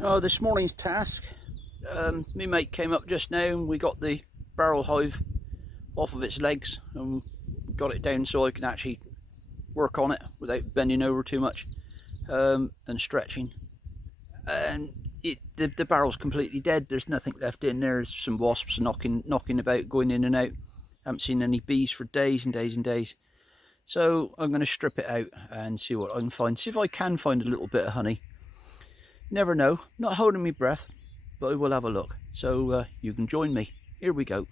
Oh, this morning's task. Me mate came up just now and we got the barrel hive off of its legs and got it down so I can actually work on it without bending over too much and stretching. And the barrel's completely dead. There's nothing left in there. There's some wasps knocking about, going in and out. Haven't seen any bees for days and days and days. So I'm going to strip it out and see what I can find. See if I can find a little bit of honey. Never know. Not holding my breath, but I will have a look. So you can join me. Here we go.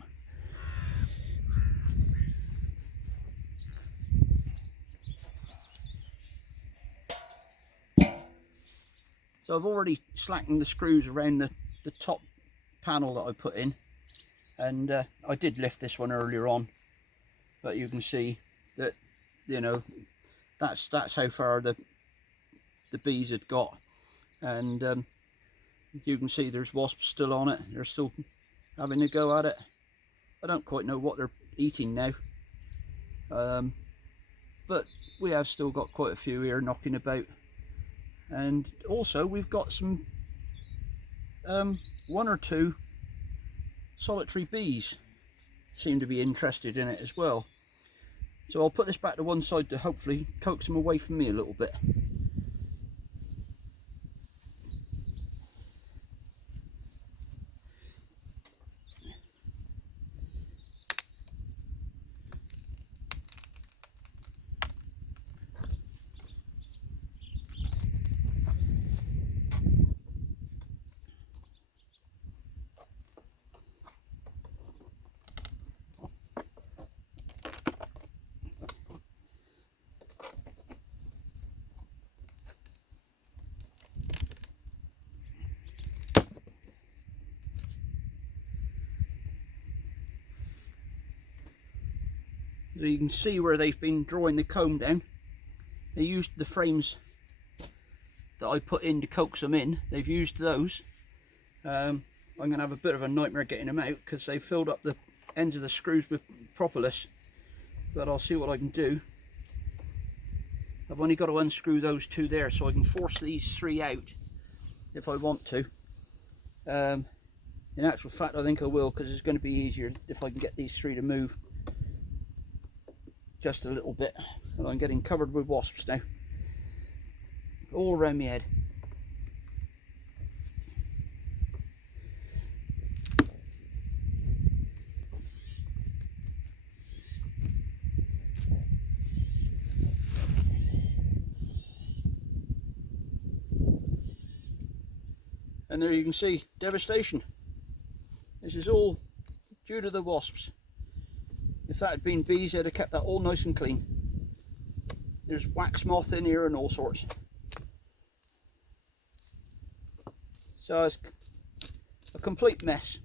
So I've already slackened the screws around the top panel that I put in, and I did lift this one earlier on, but you can see that, you know, that's how far the bees had got. And you can see there's wasps still on it. They're still having a go at it. I don't quite know what they're eating now, but we have still got quite a few here knocking about. And also we've got some one or two solitary bees seem to be interested in it as well. So I'll put this back to one side to hopefully coax them away from me a little bit. So you can see where they've been drawing the comb down. They used the frames that I put in to coax them in. They've used those. I'm going to have a bit of a nightmare getting them out because they filled up the ends of the screws with propolis, but I'll see what I can do. I've only got to unscrew those two there, so I can force these three out if I want to. In actual fact, I think I will, because it's going to be easier if I can get these three to move just a little bit. And I'm getting covered with wasps now, all around my head. And there you can see devastation. This is all due to the wasps. If that had been bees, they'd have kept that all nice and clean. There's wax moth in here and all sorts. So it's a complete mess.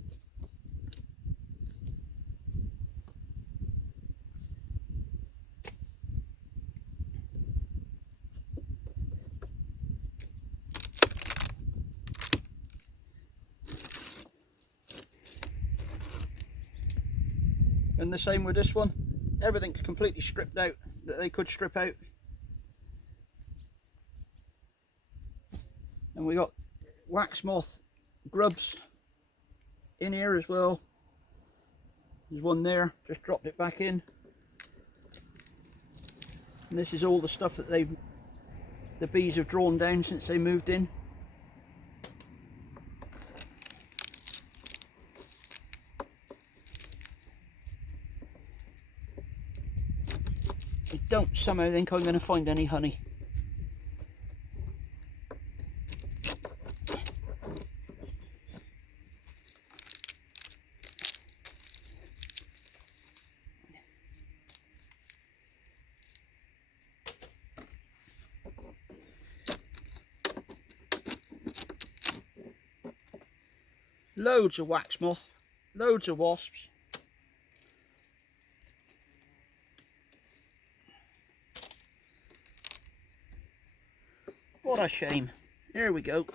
And the same with this one. Everything's completely stripped out that they could strip out. And we got wax moth grubs in here as well. There's one there, just dropped it back in. And this is all the stuff that the bees have drawn down since they moved in. I don't somehow think I'm going to find any honey. Loads of wax moth, loads of wasps. What a shame. There we go.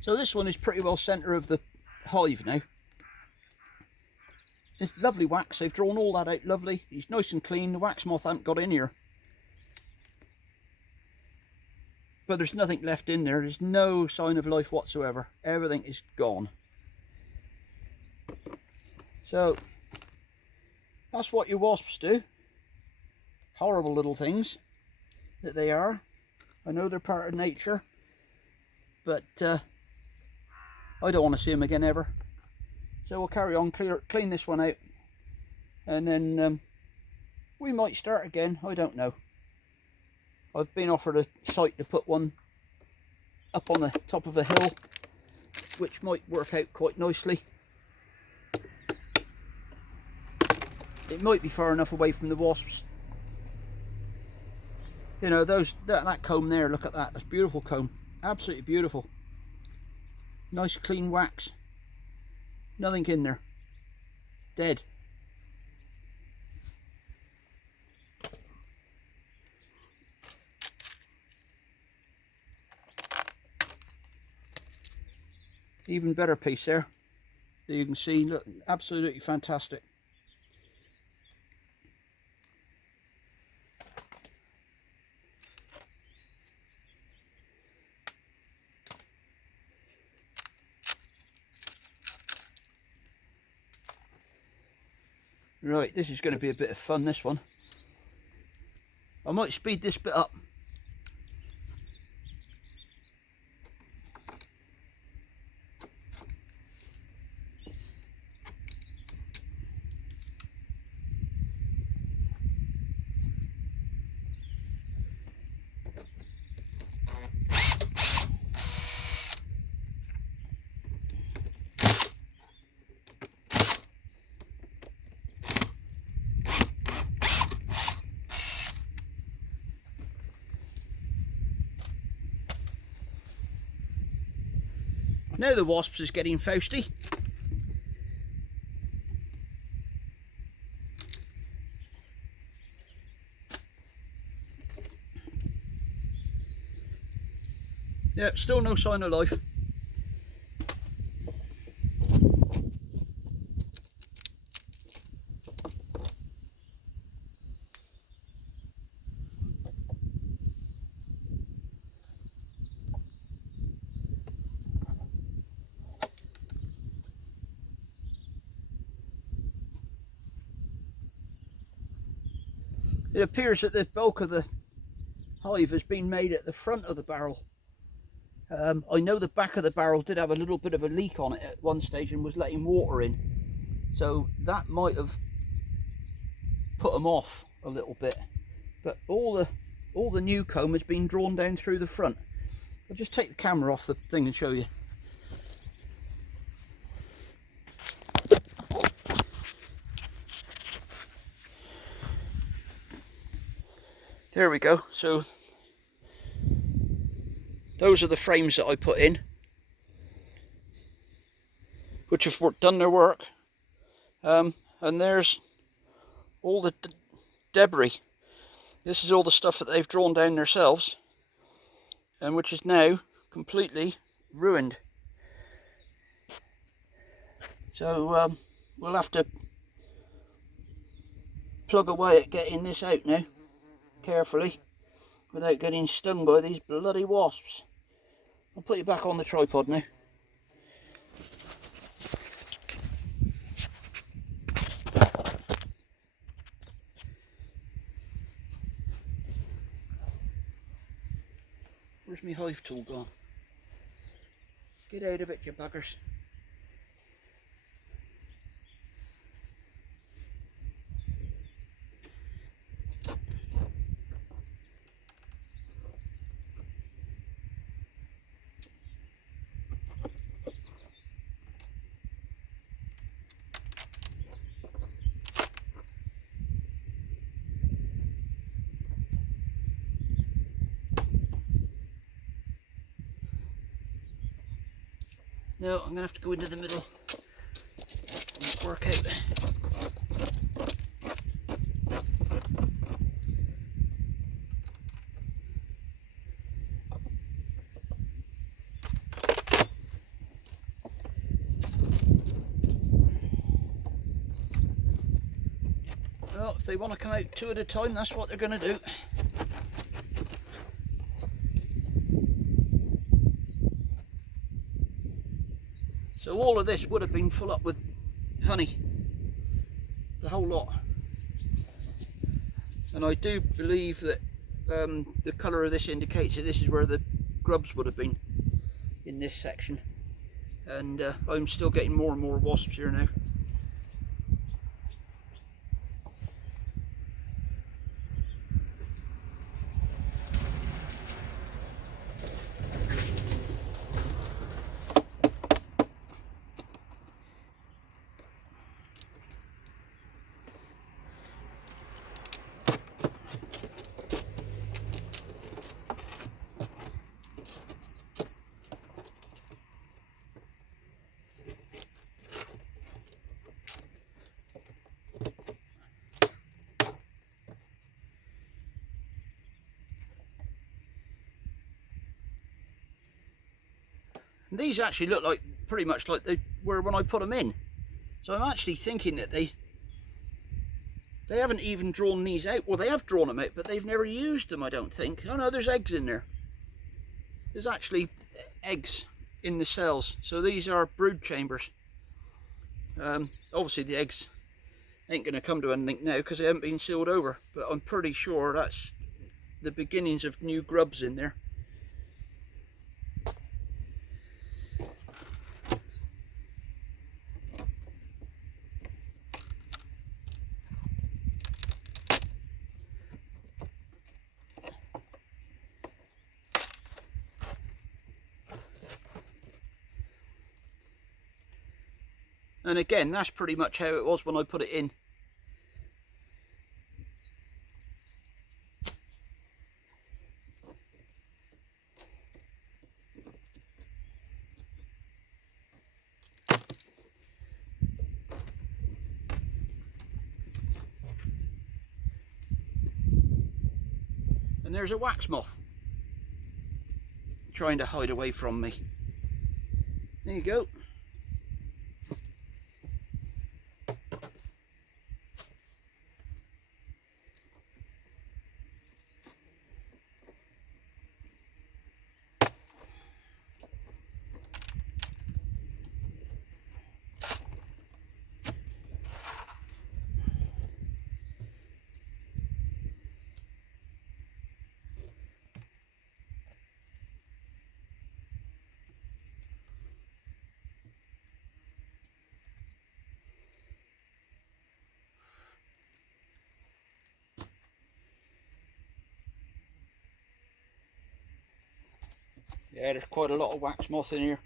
So this one is pretty well centre of the hive now. It's lovely wax, they've drawn all that out lovely. It's nice and clean, the wax moth hasn't got in here. But there's nothing left in there, there's no sign of life whatsoever. Everything is gone. So, that's what your wasps do. Horrible little things that they are. I know they're part of nature, but I don't want to see them again ever. So we'll carry on, clean this one out, and then we might start again, I don't know. I've been offered a site to put one up on the top of a hill, which might work out quite nicely. It might be far enough away from the wasps. You know, that comb there, look at that, that's beautiful comb, absolutely beautiful. Nice clean wax, nothing in there, dead. Even better piece there, so you can see, look, absolutely fantastic. Right, this is going to be a bit of fun, this one. I might speed this bit up. Now the wasps is getting feisty. Yep, still no sign of life. It appears that the bulk of the hive has been made at the front of the barrel. I know the back of the barrel did have a little bit of a leak on it at one stage and was letting water in, so that might have put them off a little bit. But all the new comb has been drawn down through the front. I'll just take the camera off the thing and show you. There we go. So those are the frames that I put in, which have done their work. And there's all the debris. This is all the stuff that they've drawn down themselves, and which is now completely ruined. So we'll have to plug away at getting this out now, carefully, without getting stung by these bloody wasps. I'll put you back on the tripod now. Where's my hive tool gone? Get out of it, you buggers. No, I'm going to have to go into the middle and work out. they want to come out two at a time, that's what they're going to do. So all of this would have been full up with honey, the whole lot. And I do believe that the colour of this indicates that this is where the grubs would have been, in this section. And I'm still getting more and more wasps here now. And these actually look like pretty much like they were when I put them in. So I'm actually thinking that they haven't even drawn these out. Well, they have drawn them out, but they've never used them, I don't think. Oh no, there's eggs in there. There's actually eggs in the cells. So these are brood chambers. Obviously the eggs ain't going to come to anything now because they haven't been sealed over. But I'm pretty sure that's the beginnings of new grubs in there. And again, that's pretty much how it was when I put it in. And there's a wax moth trying to hide away from me. There you go. Yeah, there's quite a lot of wax moth in here.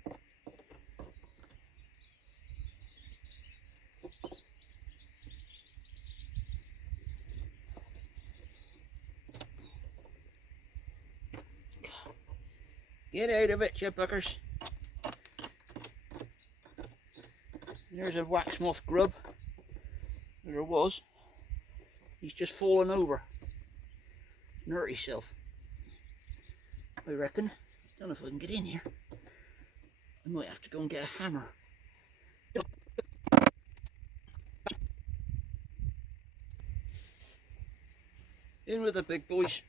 Get out of it, you buggers. There's a wax moth grub. There was. He's just fallen over. Hurt himself, I reckon. Don't know if I can get in here. I might have to go and get a hammer. In with the big boys.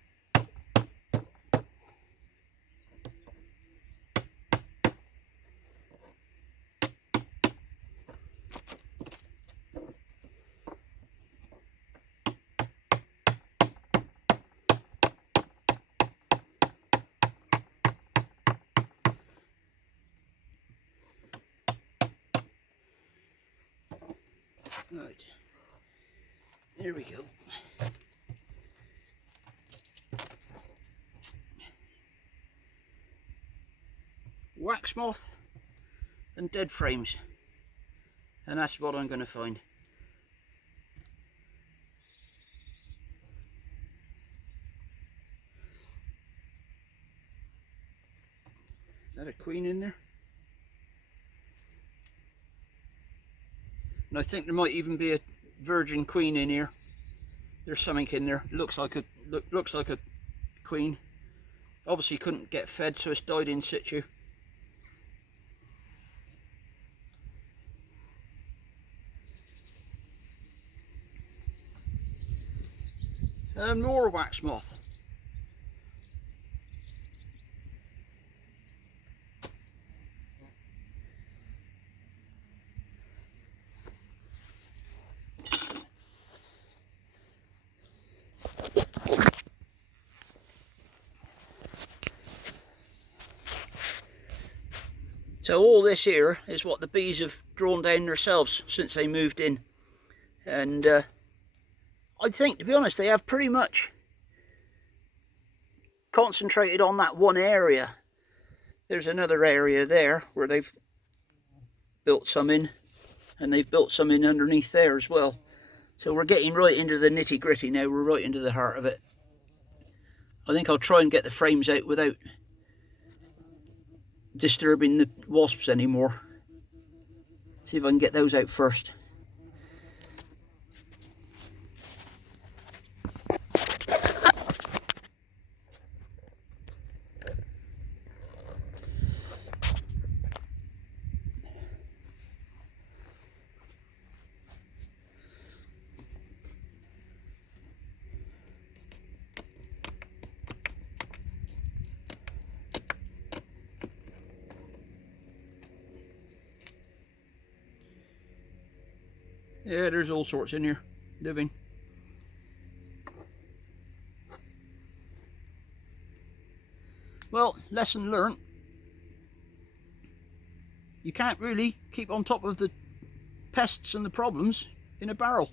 Right, there we go. Wax moth and dead frames, and that's what I'm going to find. Is that a queen in there? And I think there might even be a virgin queen in here. There's something in there. Looks like a queen. Obviously couldn't get fed, so it's died in situ. More wax moth. So all this here is what the bees have drawn down themselves since they moved in. And I think, to be honest, they have pretty much concentrated on that one area. There's another area there where they've built some in, and they've built some in underneath there as well. So we're getting right into the nitty gritty now. We're right into the heart of it. I think I'll try and get the frames out without disturbing the wasps anymore. See if I can get those out first. Yeah, there's all sorts in here living. Well, lesson learnt. You can't really keep on top of the pests and the problems in a barrel.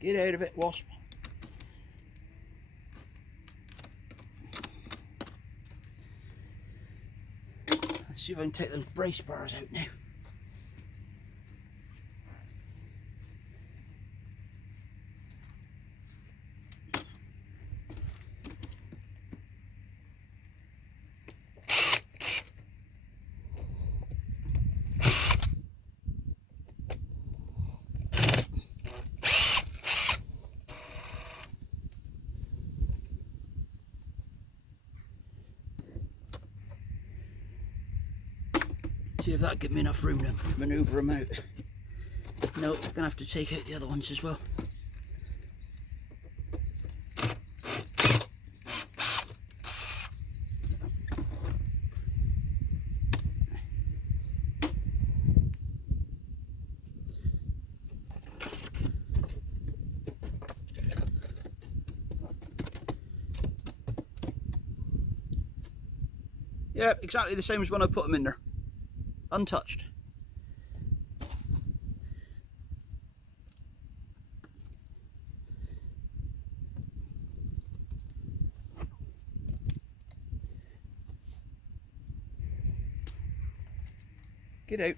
Get out of it, wasp. Let's see if I can take those brace bars out now. See if that'll give me enough room to manoeuvre them out. No, I'm going to have to take out the other ones as well. Yeah, exactly the same as when I put them in there. Untouched. Get out.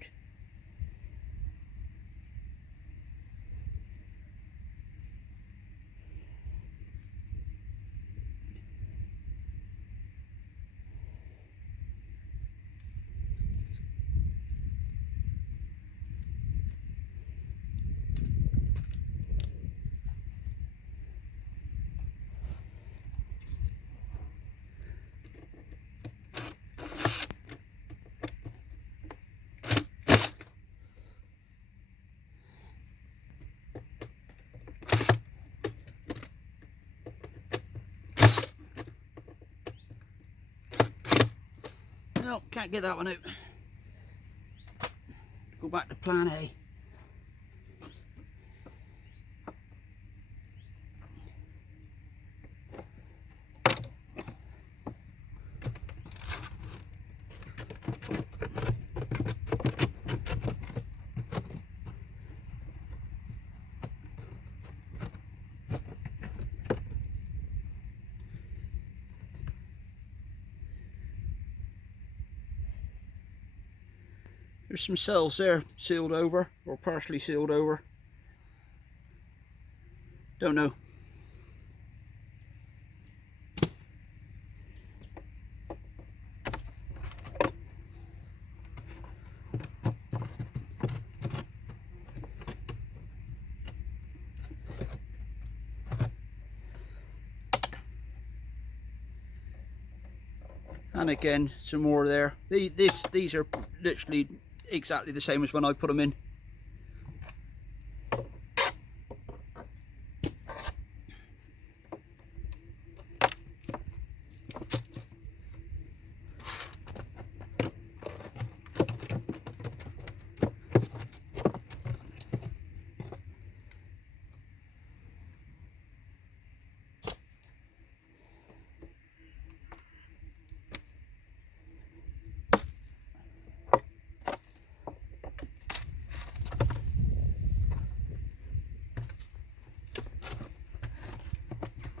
No, can't get that one out. Go back to plan A. There's some cells there sealed over or partially sealed over. Don't know. And again, some more there. These are literally exactly the same as when I put them in.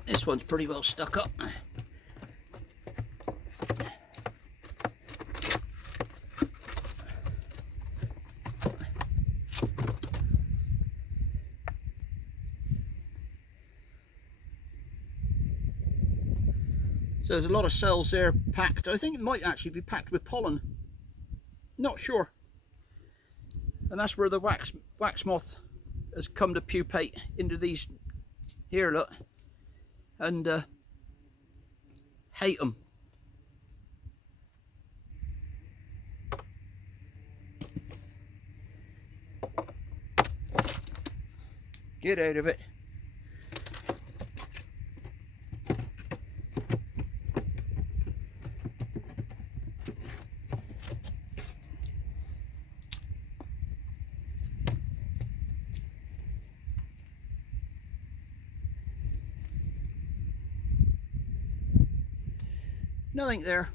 This one's pretty well stuck up. So there's a lot of cells there packed. I think it might actually be packed with pollen. Not sure. And that's where the wax moth has come to pupate into these here, look, and hate them. Get out of it. Nothing there.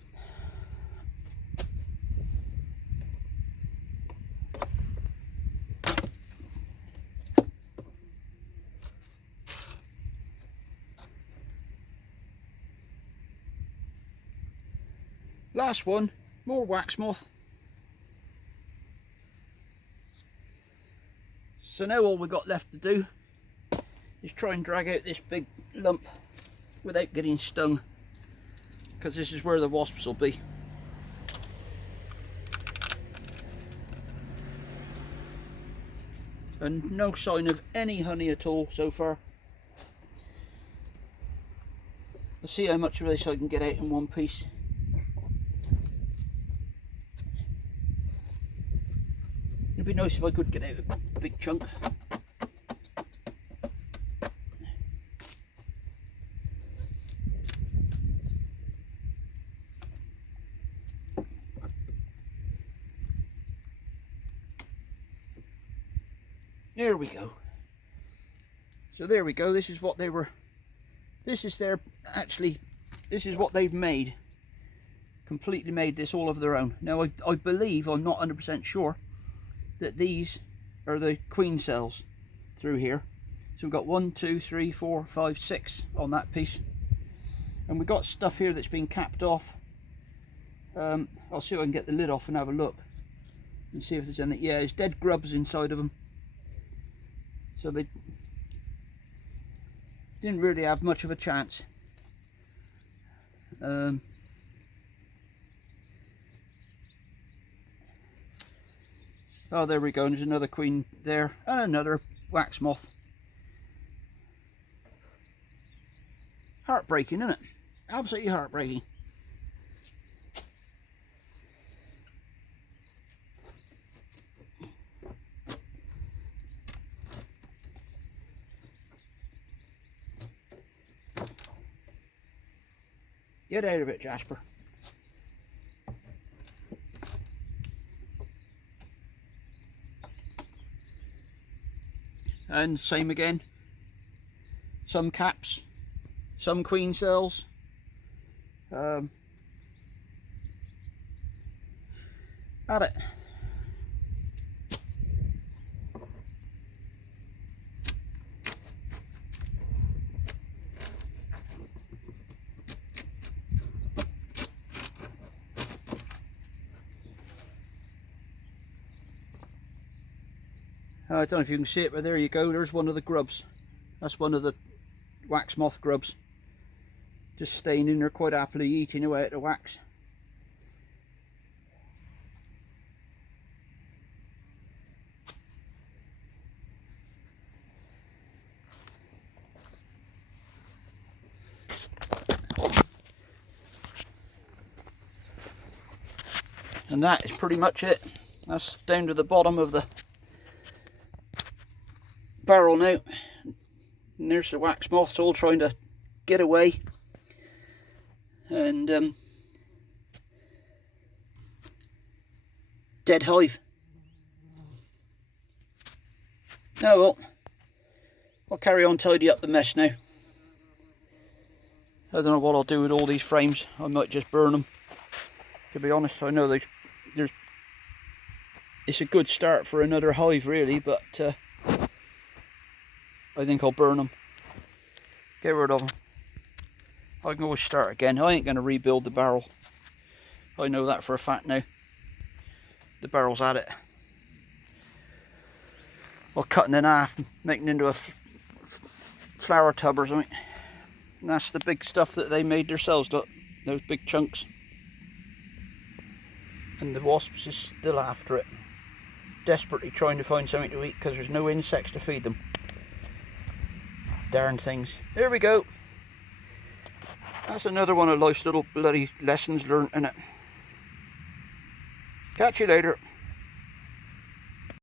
Last one, more wax moth. So now all we've got left to do is try and drag out this big lump without getting stung, because this is where the wasps will be. And no sign of any honey at all so far. Let's see how much of this I can get out in one piece. It'd be nice if I could get out a big chunk. There we go. So there we go. This is what they were. This is their, actually, this is what they've made. Completely made this all of their own. Now I believe, I'm not 100% sure, that these are the queen cells through here. So we've got 1, 2, 3, 4, 5, 6 on that piece. And we've got stuff here that's been capped off. I'll see if I can get the lid off and have a look and see if there's anything. Yeah, there's dead grubs inside of them. So they didn't really have much of a chance. Oh, there we go, and there's another queen there, and another wax moth. Heartbreaking, isn't it? Absolutely heartbreaking. Get out of it, Jasper. And same again. Some caps, some queen cells. At it. I don't know if you can see it, but there you go. There's one of the grubs. That's one of the wax moth grubs. Just staying in there quite happily, eating away at the wax. And that is pretty much it. That's down to the bottom of the barrel now. And there's the wax moths all trying to get away. And dead hive. Oh well, I'll carry on tidy up the mess now. I don't know what I'll do with all these frames. I might just burn them. To be honest, I know it's a good start for another hive really, but I think I'll burn them. Get rid of them. I can always start again. I ain't going to rebuild the barrel. I know that for a fact now. The barrel's at it. I'll cut it in half, making it into a flower tub or something. And that's the big stuff that they made themselves, look, those big chunks. And the wasps is still after it, desperately trying to find something to eat because there's no insects to feed them. Darn things. There we go. That's another one of life's little bloody lessons learnt, innit? Catch you later.